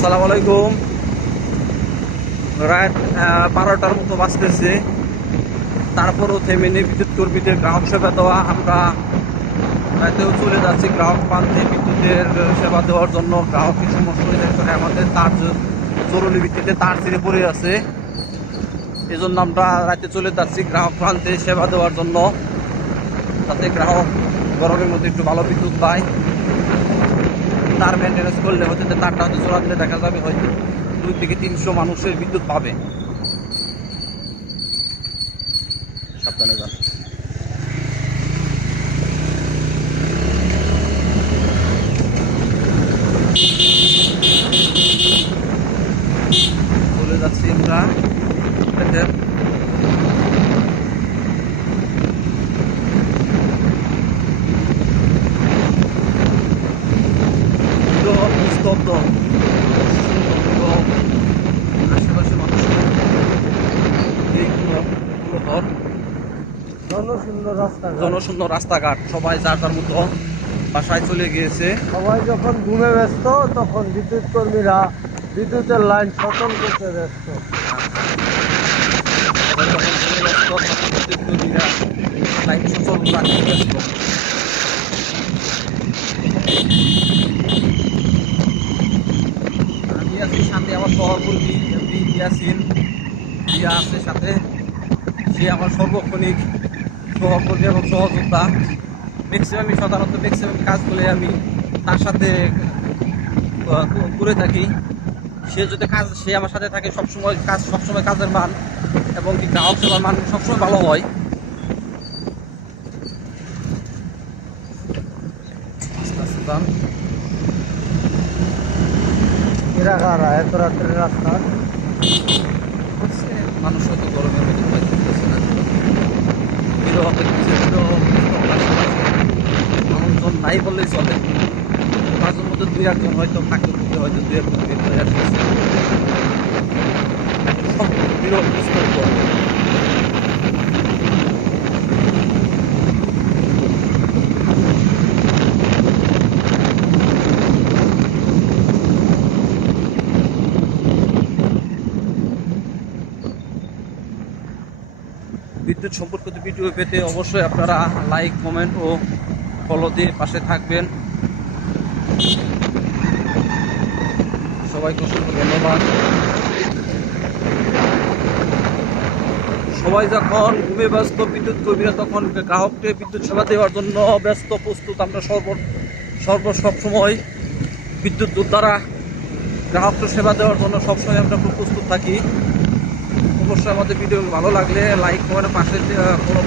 আসসালামু আলাইকুম। রাত বারোটার মতো বাজতেছে। তারপরও থেমে নেই বিদ্যুৎ কর্মীদের গ্রাহক সেবা দেওয়া। আমরা রাতেও চলে যাচ্ছি গ্রাহক প্রান্তে বিদ্যুতের সেবা দেওয়ার জন্য। গ্রাহকের সমস্যা হয়ে যাচ্ছে আমাদের তার জরুরি ভিত্তিতে তার ছিঁড়ে পড়ে আছে। এই জন্য আমরা রাতে চলে যাচ্ছি গ্রাহক প্রান্তে সেবা দেওয়ার জন্য। যাতে গ্রাহক গরমের মধ্যে একটু ভালো বিদ্যুৎ পায়। তার মেনটেন্যান্স করলে যে তারটা হয়তো জোড়া দিলে দেখা যাবে হয়তো দুই থেকে তিনশো মানুষের বিদ্যুৎ পাবে। সাবধানে যান। যাচ্ছি আমরা। নিস্তব্ধ আশেপাশে মানুষের জনশূন্য রাস্তা জনশূন্য রাস্তাঘাট। সবাই যার যার মতো বাসায় চলে গিয়েছে। সবাই যখন ঘুমে ব্যস্ত তখন বিদ্যুৎ কর্মীরা বিদ্যুতের লাইন সচল করতে ব্যস্ত। লাইন সচল রাখতে ব্যস্ত আমি আছি সাথে আমার সহকর্মী ইয়াসিন, ইয়া আছে সাথে। সে আমার সর্বক্ষণিক সহকর্মী এবং সহযোদ্ধা। ম্যাক্সিমামই সাধারণত ম্যাক্সিমাম কাজগুলো আমি তার সাথে করে থাকি। সে যদি কাজ, সে আমার সাথে থাকে, সবসময় কাজ, সবসময় কাজের মান এবং কি গ্রাহক সেবার মান সবসময় ভালো হয়। এরা কারা? এত রাত্রের রাস্তা হচ্ছে মানুষ হয়তো গরমের মধ্যে ভয় করতেছে না হবে কিছু মানুষজন নাই বললেই চলে। মাঝে মধ্যে দুই একজন হয়তো থাকতে হয়তো দুই একজন হয়ে আসতেছে। হিরো বিদ্যুৎ সম্পর্কিত ভিডিও পেতে অবশ্যই আপনারা লাইক, কমেন্ট ও ফলো দিয়ে পাশে থাকবেন। সবাইকে অসংখ্য ধন্যবাদ। সবাই যখন ঘুমে ব্যস্ত, বিদ্যুৎ কর্মীরা তখন গ্রাহককে বিদ্যুৎ সেবা দেওয়ার জন্য ব্যস্ত, প্রস্তুত। আমরা সর্ব সর্ব সবসময় বিদ্যুৎ দ্বারা গ্রাহককে সেবা দেওয়ার জন্য সবসময় আমরা প্রস্তুত থাকি। অবশ্যই আমাদের ভিডিও ভালো লাগলে লাইক কমেন্ট পাশে কোনো